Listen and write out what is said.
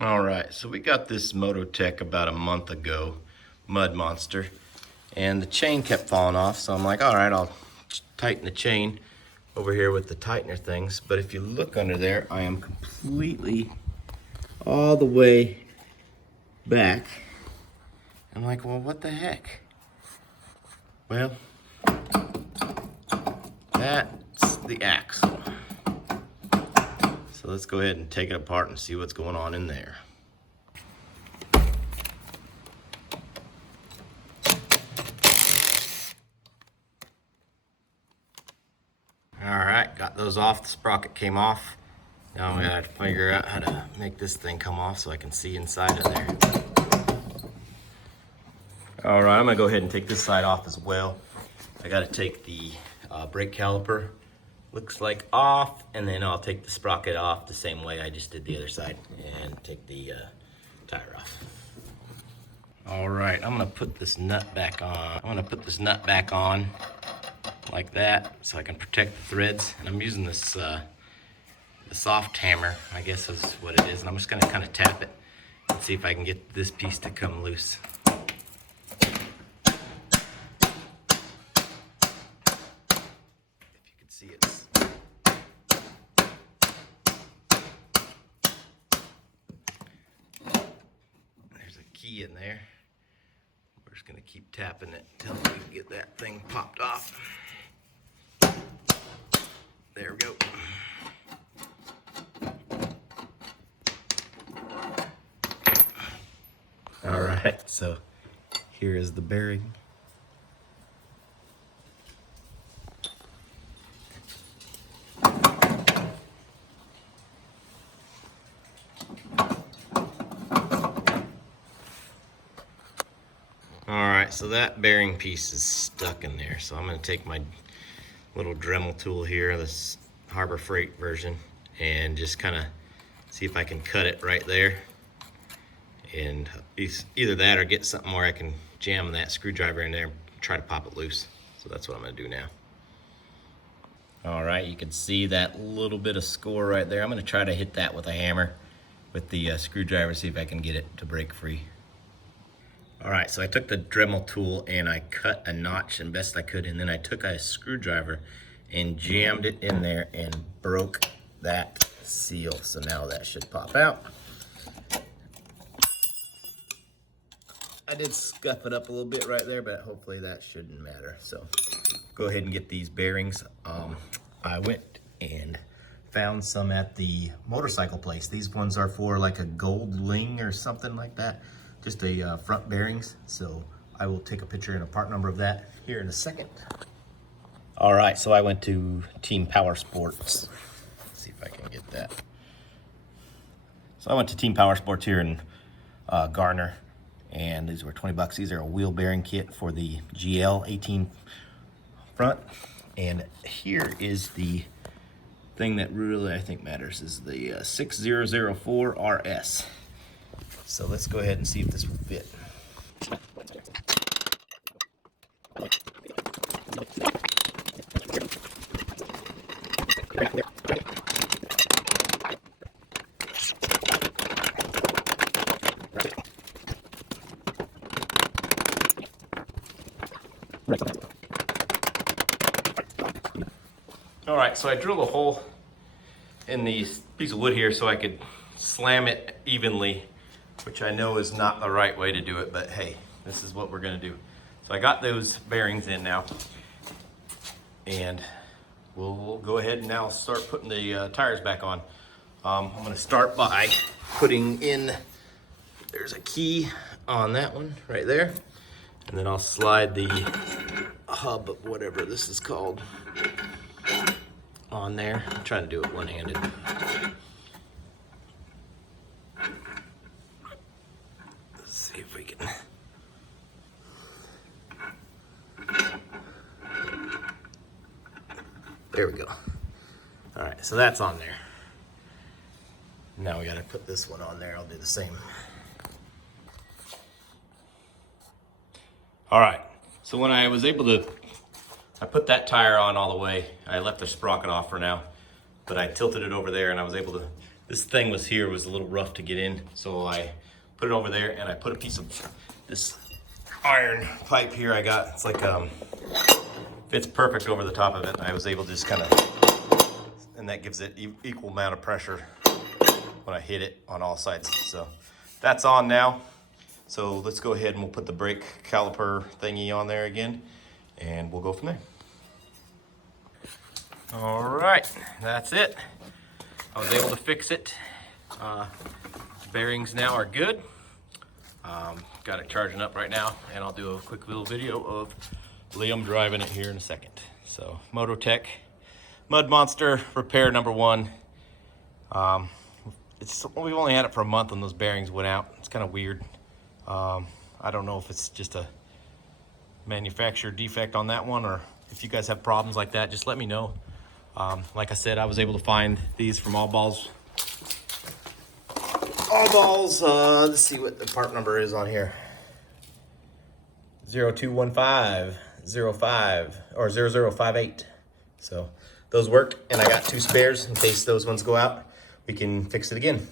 All right, so we got this Mototec about a month ago, Mud Monster, and the chain kept falling off, so I'm like, all right, I'll tighten the chain over here with the tightener things. But if you look under there, I am completely all the way back. I'm like, well, what the heck? Well, that's the axle. So let's go ahead and take it apart and see what's going on in there. All right, got those off. The sprocket came off. Now I'm gonna have to figure out how to make this thing come off so I can see inside of there. All right, I'm gonna go ahead and take this side off as well. I gotta take the brake caliper, looks like off, and then I'll take the sprocket off the same way I just did the other side and take the tire off. All right, I'm gonna put this nut back on. Like that, so I can protect the threads. And I'm using this the soft hammer, I guess is what it is. And I'm just gonna kind of tap it and see if I can get this piece to come loose. If you can see it. There's a key in there. We're just gonna keep tapping it until we can get that thing popped off. There we go. All right, so here is the bearing. All right, so that bearing piece is stuck in there. So I'm gonna take my little Dremel tool here, this Harbor Freight version, and just kind of see if I can cut it right there. And either that or get something where I can jam that screwdriver in there and try to pop it loose. So that's what I'm gonna do now. All right, you can see that little bit of score right there. I'm gonna try to hit that with a hammer with the screwdriver, see if I can get it to break free. All right, so I took the Dremel tool and I cut a notch as best I could, and then I took a screwdriver and jammed it in there and broke that seal. So now that should pop out. I did scuff it up a little bit right there, but hopefully that shouldn't matter. So go ahead and get these bearings. I went and found some at the motorcycle place. These ones are for like a gold ling or something like that. Just a front bearings. So I will take a picture and a part number of that here in a second. All right, so I went to Team Power Sports. Let's see if I can get that. So I went to Team Power Sports here in Garner, and these were 20 bucks. These are a wheel bearing kit for the GL 18 front. And here is the thing that really I think matters, is the 6004 RS. So let's go ahead and see if this will fit. All right, so I drilled a hole in the piece of wood here so I could slam it evenly, which I know is not the right way to do it, but hey, this is what we're gonna do. So I got those bearings in now, and we'll go ahead and now start putting the tires back on. I'm gonna start by putting in, there's a key on that one right there, and then I'll slide the hub of whatever this is called on there. I'm trying to do it one-handed. Let's see if we can. There we go. All right, so that's on there. Now we gotta put this one on there. I'll do the same. All right, so when I was able to, I put that tire on all the way. I left the sprocket off for now, but I tilted it over there and I was able to, this thing was here, was a little rough to get in, so I put it over there, and I put a piece of this iron pipe here I got. It's like fits perfect over the top of it. I was able to just kind of, and that gives it equal amount of pressure when I hit it on all sides. So that's on now. So let's go ahead and we'll put the brake caliper thingy on there again, and we'll go from there. All right, that's it. I was able to fix it. Bearings now are good. Got it charging up right now, and I'll do a quick little video of Liam driving it here in a second. So Mototec Mud Monster repair number 1. We've only had it for a month and those bearings went out. It's kind of weird. I don't know if it's just a manufacturer defect on that one, or if you guys have problems like that, just let me know. Like I said, I was able to find these from All Balls. All Balls, let's see what the part number is on here. 0215 05 or 0058. So those worked, and I got 2 spares in case those ones go out. We can fix it again.